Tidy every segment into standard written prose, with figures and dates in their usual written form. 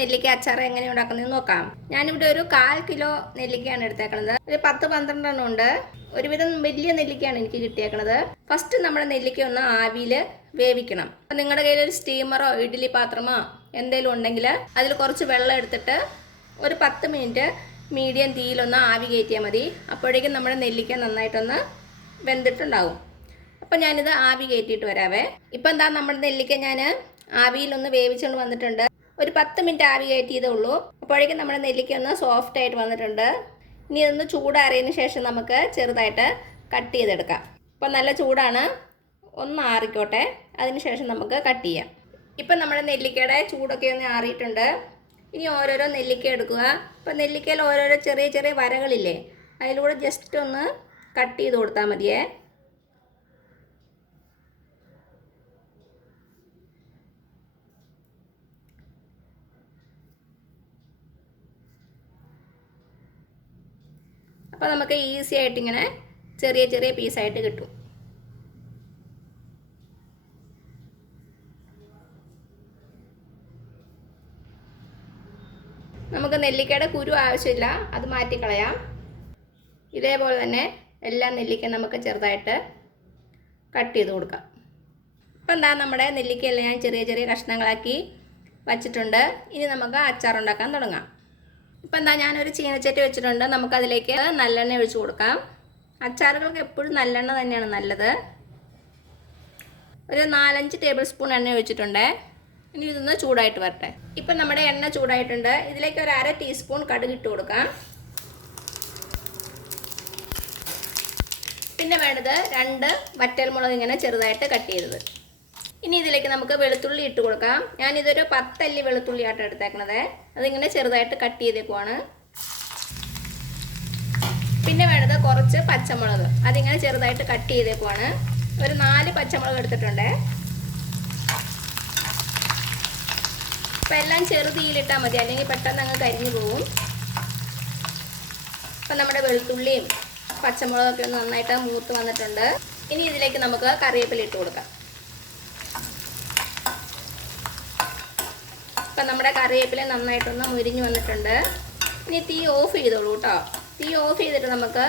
നെല്ലിക്ക അച്ചാർ എങ്ങനെ ഉണ്ടാക്കുന്നത് നോക്കാം. ഞാനിവിടെ ഒരു 1/4 കിലോ നെല്ലിക്കയാണ് എടുത്തേക്കുന്നത്. ഒരു 10-12 എണ്ണം ഉണ്ട്. ഒരുവിധം വലിയ നെല്ലിക്കയാണ് എനിക്ക് കിട്ടിയേക്കുന്നത്. ഫസ്റ്റ് നമ്മുടെ നെല്ലിക്ക ഒന്ന് ആവിയിൽ വേവിക്കണം. അപ്പം നിങ്ങളുടെ കയ്യിൽ ഒരു സ്റ്റീമറോ ഇഡ്ഡലി പാത്രമോ എന്തെങ്കിലും ഉണ്ടെങ്കിൽ അതിൽ കുറച്ച് വെള്ളം എടുത്തിട്ട് ഒരു 10 മിനിറ്റ് മീഡിയം തീയിലൊന്ന് ആവി കയറ്റിയാൽ മതി. അപ്പോഴേക്കും നമ്മുടെ നെല്ലിക്ക നന്നായിട്ടൊന്ന് വെന്തിട്ടുണ്ടാവും. അപ്പം ഞാനിത് ആവി കയറ്റിയിട്ട് വരാവേ. ഇപ്പം എന്താ നമ്മുടെ നെല്ലിക്ക ഞാൻ ആവിയിലൊന്ന് വേവിച്ചുകൊണ്ട് വന്നിട്ടുണ്ട്. ഒരു 10 മിനിറ്റ് ആവി കയറ്റിയതേ ഉള്ളൂ. അപ്പോഴേക്കും നമ്മുടെ നെല്ലിക്ക ഒന്ന് സോഫ്റ്റ് ആയിട്ട് വന്നിട്ടുണ്ട്. ഇനി ഇതൊന്ന് ചൂടാറിയതിന് ശേഷം നമുക്ക് ചെറുതായിട്ട് കട്ട് ചെയ്തെടുക്കാം. ഇപ്പം നല്ല ചൂടാണ്, ഒന്ന് ആറിക്കോട്ടെ, അതിന് ശേഷം നമുക്ക് കട്ട് ചെയ്യാം. ഇപ്പം നമ്മുടെ നെല്ലിക്കയുടെ ചൂടൊക്കെ ഒന്ന് ആറിയിട്ടുണ്ട്. ഇനി ഓരോരോ നെല്ലിക്ക എടുക്കുക. ഇപ്പം നെല്ലിക്കയിൽ ഓരോരോ ചെറിയ ചെറിയ വരകളില്ലേ, അതിലൂടെ ജസ്റ്റ് ഒന്ന് കട്ട് ചെയ്ത് കൊടുത്താൽ മതിയേ. അപ്പോൾ നമുക്ക് ഈസി ആയിട്ട് ഇങ്ങനെ ചെറിയ ചെറിയ പീസായിട്ട് കിട്ടും. നമുക്ക് നെല്ലിക്കയുടെ കുരു ആവശ്യമില്ല, അത് മാറ്റിക്കളയാം. ഇതേപോലെ തന്നെ എല്ലാ നെല്ലിക്ക നമുക്ക് ചെറുതായിട്ട് കട്ട് ചെയ്ത് കൊടുക്കാം. അപ്പം എന്താ നമ്മുടെ നെല്ലിക്കയെല്ലാം ഞാൻ ചെറിയ ചെറിയ കഷ്ണങ്ങളാക്കി വച്ചിട്ടുണ്ട്. ഇനി നമുക്ക് അച്ചാർ ഉണ്ടാക്കാൻ തുടങ്ങാം. ഇപ്പം എന്താ ഞാനൊരു ചീനച്ചട്ടി വെച്ചിട്ടുണ്ട്. നമുക്കതിലേക്ക് നല്ലെണ്ണ ഒഴിച്ച് കൊടുക്കാം. അച്ചാറുകൾക്ക് എപ്പോഴും നല്ലെണ്ണ തന്നെയാണ് നല്ലത്. ഒരു 4-5 ടേബിൾ സ്പൂൺ എണ്ണ ഒഴിച്ചിട്ടുണ്ട്. ഇനി ഇതൊന്ന് ചൂടായിട്ട് വരട്ടെ. ഇപ്പം നമ്മുടെ എണ്ണ ചൂടായിട്ടുണ്ട്. ഇതിലേക്ക് ഒരു 1/2 ടീസ്പൂൺ കടുക് ഇട്ട് കൊടുക്കാം. പിന്നെ വേണ്ടത് 2 വറ്റൽമുളക് ഇങ്ങനെ ചെറുതായിട്ട് കട്ട് ചെയ്തത്. ഇനി ഇതിലേക്ക് നമുക്ക് വെളുത്തുള്ളി ഇട്ട് കൊടുക്കാം. ഞാനിതൊരു 10 അല്ലി വെളുത്തുള്ളിയായിട്ട് എടുത്തേക്കണത്. അതിങ്ങനെ ചെറുതായിട്ട് കട്ട് ചെയ്തേക്കുവാണ്. പിന്നെ വേണ്ടത് കുറച്ച് പച്ചമുളക്, അതിങ്ങനെ ചെറുതായിട്ട് കട്ട് ചെയ്തേക്കുവാണ്. ഒരു 4 പച്ചമുളക് എടുത്തിട്ടുണ്ട്. അപ്പം എല്ലാം ചെറുതീയിലിട്ടാൽ മതി, അല്ലെങ്കിൽ പെട്ടെന്ന് അങ്ങ് കരിഞ്ഞു പോകും. അപ്പം നമ്മുടെ വെളുത്തുള്ളിയും പച്ചമുളകൊക്കെ ഒന്ന് നന്നായിട്ട് മൂത്ത് വന്നിട്ടുണ്ട്. ഇനി ഇതിലേക്ക് നമുക്ക് കറിവേപ്പില ഇട്ട് കൊടുക്കാം. അപ്പം നമ്മുടെ കറിവേപ്പില നന്നായിട്ടൊന്ന് മുരിഞ്ഞ് വന്നിട്ടുണ്ട്. ഇനി തീ ഓഫ് ചെയ്തോളൂ കേട്ടോ. തീ ഓഫ് ചെയ്തിട്ട് നമുക്ക്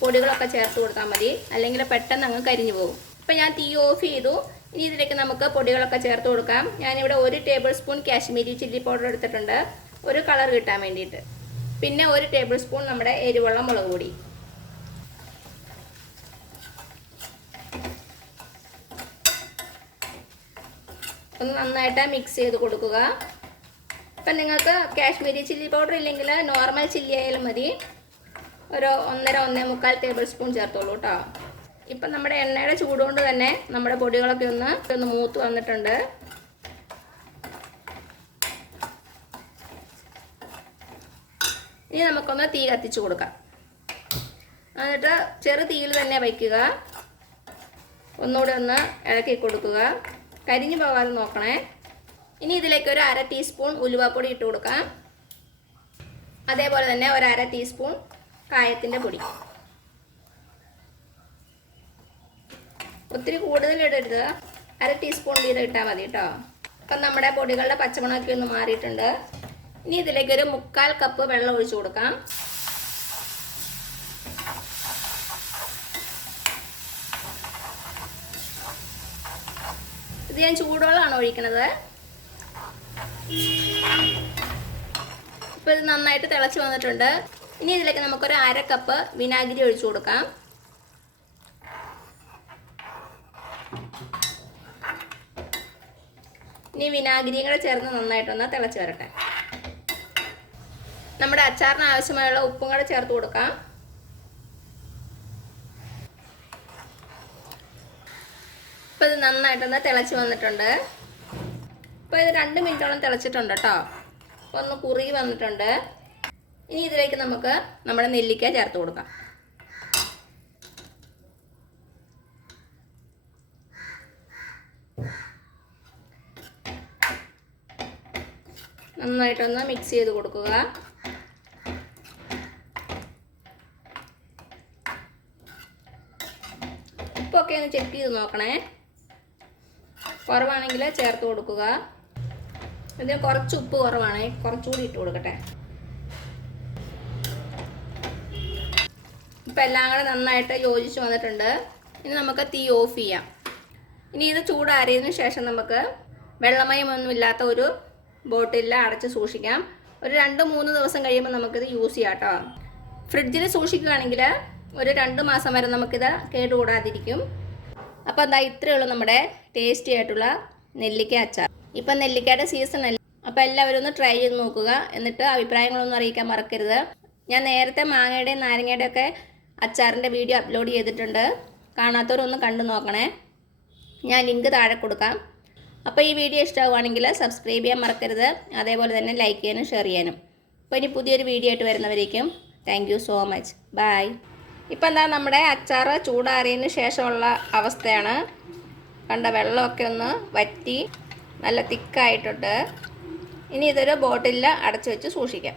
പൊടികളൊക്കെ ചേർത്ത് കൊടുത്താൽ മതി, അല്ലെങ്കിൽ പെട്ടെന്ന് അങ്ങ് കരിഞ്ഞു പോകും. ഇപ്പം ഞാൻ തീ ഓഫ് ചെയ്തു. ഇനി ഇതിലേക്ക് നമുക്ക് പൊടികളൊക്കെ ചേർത്ത് കൊടുക്കാം. ഞാനിവിടെ 1 table spoon Kashmiri chilli powder എടുത്തിട്ടുണ്ട്, ഒരു കളർ കിട്ടാൻ വേണ്ടിയിട്ട്. പിന്നെ 1 ടേബിൾ സ്പൂൺ നമ്മുടെ എരിവുള്ള മുളക് പൊടി. ഒന്ന് നന്നായിട്ട് മിക്സ് ചെയ്ത് കൊടുക്കുക. ഇപ്പം നിങ്ങൾക്ക് കാശ്മീരി ചില്ലി പൗഡർ ഇല്ലെങ്കിൽ നോർമൽ ചില്ലി ആയാലും മതി. ഒരു 1-1.25 ടേബിൾ സ്പൂൺ ചേർത്തോളൂ കേട്ടോ. ഇപ്പം നമ്മുടെ എണ്ണയുടെ ചൂടുകൊണ്ട് തന്നെ നമ്മുടെ പൊടികളൊക്കെ ഒന്ന് മൂത്ത് വന്നിട്ടുണ്ട്. ഇനി നമുക്കൊന്ന് തീ കത്തിച്ച് കൊടുക്കാം. എന്നിട്ട് ചെറു തീയിൽ തന്നെ വയ്ക്കുക. ഒന്നുകൂടെ ഒന്ന് ഇളക്കി കൊടുക്കുക, കരിഞ്ഞു പോകാതെ നോക്കണേ. ഇനി ഇതിലേക്ക് ഒരു 1/2 ടീസ്പൂൺ ഉലുവാപ്പൊടി ഇട്ട് കൊടുക്കാം. അതേപോലെ തന്നെ ഒരു 1/2 ടീസ്പൂൺ കായത്തിൻ്റെ പൊടി. ഒത്തിരി കൂടുതൽ ഇടരുത്, 1/2 ടീസ്പൂൺ വീതം ഇട്ടാൽ മതി കേട്ടോ. അപ്പം നമ്മുടെ പൊടികളുടെ പച്ചമണമൊക്കെ ഒന്ന് മാറിയിട്ടുണ്ട്. ഇനി ഇതിലേക്ക് ഒരു 3/4 കപ്പ് വെള്ളം ഒഴിച്ചു കൊടുക്കാം. ഇത് ഞാൻ ചൂടുവെള്ളമാണ് ഒഴിക്കുന്നത്. ഇപ്പോൾ ഇത് നന്നായിട്ട് തിളച്ച് വന്നിട്ടുണ്ട്. ഇനി ഇതിലേക്ക് നമുക്കൊരു 1/2 കപ്പ് വിനാഗിരി ഒഴിച്ചു കൊടുക്കാം. ഇനി വിനാഗിരിയും കൂടെ ചേർന്ന് നന്നായിട്ടൊന്ന് തിളച്ച് വരട്ടെ. നമ്മുടെ അച്ചാറിന് ആവശ്യമായുള്ള ഉപ്പും കൂടെ ചേർത്ത് കൊടുക്കാം. ഇപ്പോൾ ഇത് നന്നായിട്ടൊന്ന് തിളച്ച് വന്നിട്ടുണ്ട്. ഇപ്പോൾ ഇത് 2 മിനിറ്റോളം തിളച്ചിട്ടുണ്ട് കേട്ടോ. ഒന്ന് കുറുകി വന്നിട്ടുണ്ട്. ഇനി ഇതിലേക്ക് നമുക്ക് നമ്മുടെ നെല്ലിക്ക ചേർത്ത് കൊടുക്കാം. നന്നായിട്ടൊന്ന് മിക്സ് ചെയ്ത് കൊടുക്കുക. ഉപ്പൊക്കെ ഒന്ന് ചെക്ക് ചെയ്ത് നോക്കണേ. കുറവാണെങ്കിൽ ചേർത്ത് കൊടുക്കുക. ഇതിന് കുറച്ച് ഉപ്പ് കുറവാണ്, കുറച്ചുകൂടി ഇട്ട് കൊടുക്കട്ടെ. ഇപ്പം എല്ലാം കൂടെ നന്നായിട്ട് യോജിച്ച് വന്നിട്ടുണ്ട്. ഇനി നമുക്ക് തീ ഓഫ് ചെയ്യാം. ഇനി ഇത് ചൂടാറിയതിന് ശേഷം നമുക്ക് വെള്ളമയമൊന്നുമില്ലാത്ത ഒരു ബോട്ടിലിൽ അടച്ച് സൂക്ഷിക്കാം. ഒരു 2-3 ദിവസം കഴിയുമ്പോൾ നമുക്കിത് യൂസ് ചെയ്യാം കേട്ടോ. ഫ്രിഡ്ജിൽ സൂക്ഷിക്കുകയാണെങ്കിൽ ഒരു 2 മാസം വരെ നമുക്കിത് കേടുകൂടാതിരിക്കും. അപ്പോൾ എന്താ ഇത്രയേ ഉള്ളൂ നമ്മുടെ ടേസ്റ്റി ആയിട്ടുള്ള നെല്ലിക്ക അച്ചാർ. ഇപ്പം നെല്ലിക്കയുടെ സീസൺ അല്ല, അപ്പോൾ എല്ലാവരും ഒന്ന് ട്രൈ ചെയ്ത് നോക്കുക. എന്നിട്ട് അഭിപ്രായങ്ങളൊന്നും അറിയിക്കാൻ മറക്കരുത്. ഞാൻ നേരത്തെ മാങ്ങയുടെയും നാരങ്ങയുടെയും ഒക്കെ അച്ചാറിൻ്റെ വീഡിയോ അപ്ലോഡ് ചെയ്തിട്ടുണ്ട്. കാണാത്തവരൊന്ന് കണ്ടു നോക്കണേ. ഞാൻ ലിങ്ക് താഴെ കൊടുക്കാം. അപ്പോൾ ഈ വീഡിയോ ഇഷ്ടമാവുകയാണെങ്കിൽ സബ്സ്ക്രൈബ് ചെയ്യാൻ മറക്കരുത്. അതേപോലെ തന്നെ ലൈക്ക് ചെയ്യാനും ഷെയർ ചെയ്യാനും. അപ്പോൾ ഇനി പുതിയൊരു വീഡിയോ ആയിട്ട് വരുന്നവരേക്കും thank you so much. Bye. ഇപ്പം എന്താ നമ്മുടെ അച്ചാർ ചൂടാറിയതിന് ശേഷമുള്ള അവസ്ഥയാണ്. കണ്ട വെള്ളമൊക്കെ ഒന്ന് വറ്റി നല്ല തിക്കായിട്ടുണ്ട്. ഇനി ഇതൊരു ബോട്ടിലിൽ അടച്ചു വെച്ച് സൂക്ഷിക്കാം.